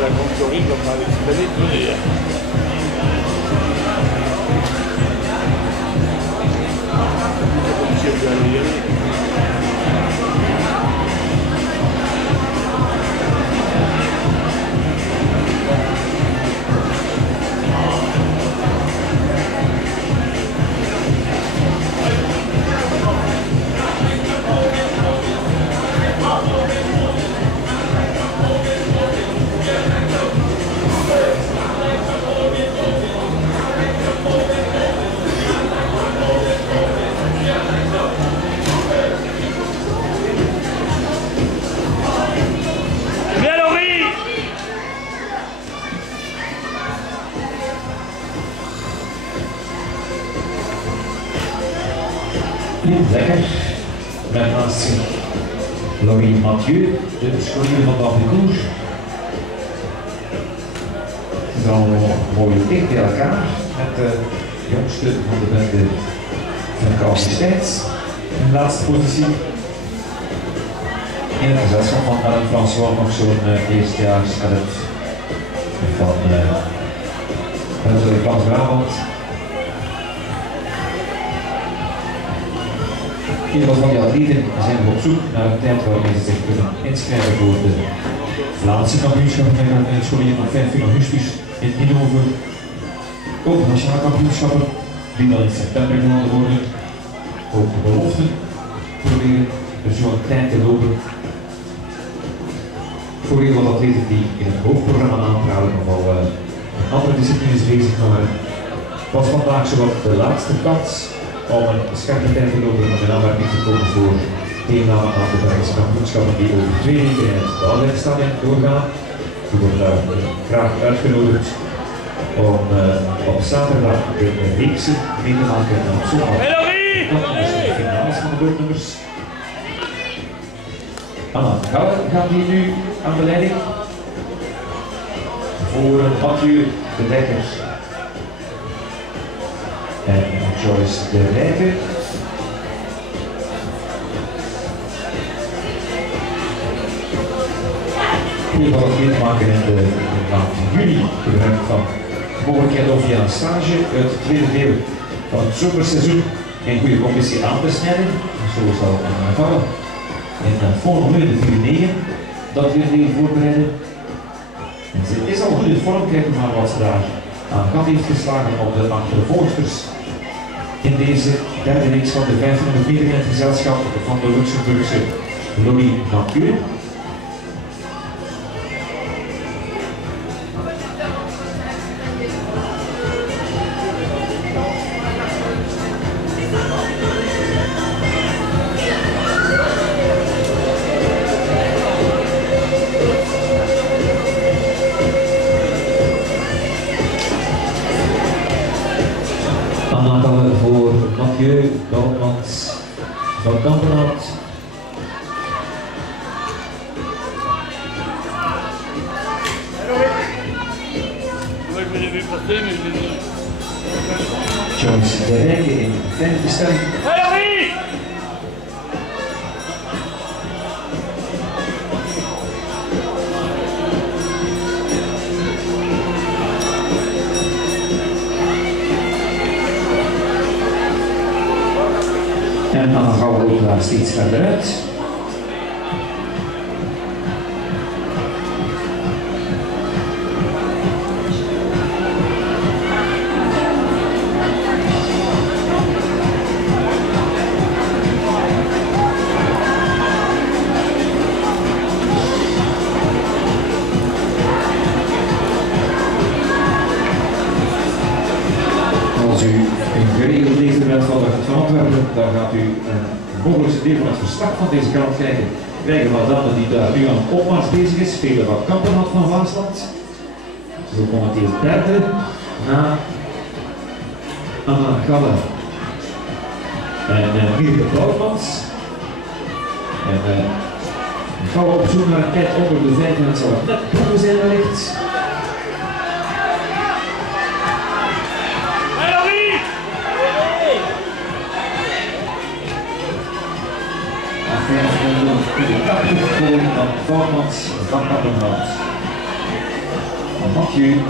la concurrence comme avec cette année. Lekker. Met naast zich Laurie Mathieu, de scholier van Bambekoer. Dan mooi dicht bij elkaar met de jongste van de bende van de capaciteit. In de laatste positie. In het gezelschap van Alain François, nog zo'n eerstejaars cadet van de Frans Brabant. In ieder geval van die atleten zijn we op zoek naar een tijd waarmee ze zich kunnen inschrijven voor de Vlaamse kampioenschappen in het scholier van 15 augustus in Eindhoven. Ook de nationale kampioenschappen, die dan in september gehouden worden. Ook de beloften proberen er zo een tijd te lopen. Voor heel wat atleten die in het hoofdprogramma aanpraten of al in andere disciplines bezig waren, was vandaag zowat de laatste kans om een scherpe tijd te lopen om in aanmerking te komen voor deelname aan de Belgische kampioenschappen die over 2 weken in het Waalwijkstadion doorgaan. U wordt daar graag uitgenodigd om op zaterdag de reeksen mee te maken en op zondag de finales van de doornummers. Anna Gouwer gaat hier nu aan de leiding voor Mathieu de Dekker en Joyce de Rijke. Goede kwaliteit maken in de maand juni gebruik van mogelijkheid om via een stage het tweede deel van het zomerseizoen in goede conditie aan te snijden. Zo zal het vallen. In Font-Romeu de Pyreneeën dat weer deel voorbereiden. En ze is al goed in vorm, kijken maar wat ze daar aan gat heeft geslagen op de achtervolgsters. In deze derde reeks van de 500 meter in het gezelschap van de Luxemburgse Laurie Mathieu. Aantallen voor Mathieu Bouwmans van Kampenhout. Joyce de Rijke in de 5e stelling. En dan gaan we ook daar steeds verder uit. Als u een geregeld lezer bent van Antwerpen, dan gaat u een mogelijkste deel van het verslag van deze krant krijgen van Danne die daar nu aan opmars bezig is, Vele van Kampenhout van Vaasland. Zo momenteel derde na Anna Galle en Mirke Bouwmans. En gaan we op zoek naar een tijd onder de 5 en het zal net boven zijn wellicht. De 80 voor van Bouwmans van Kampenhout. Mathieu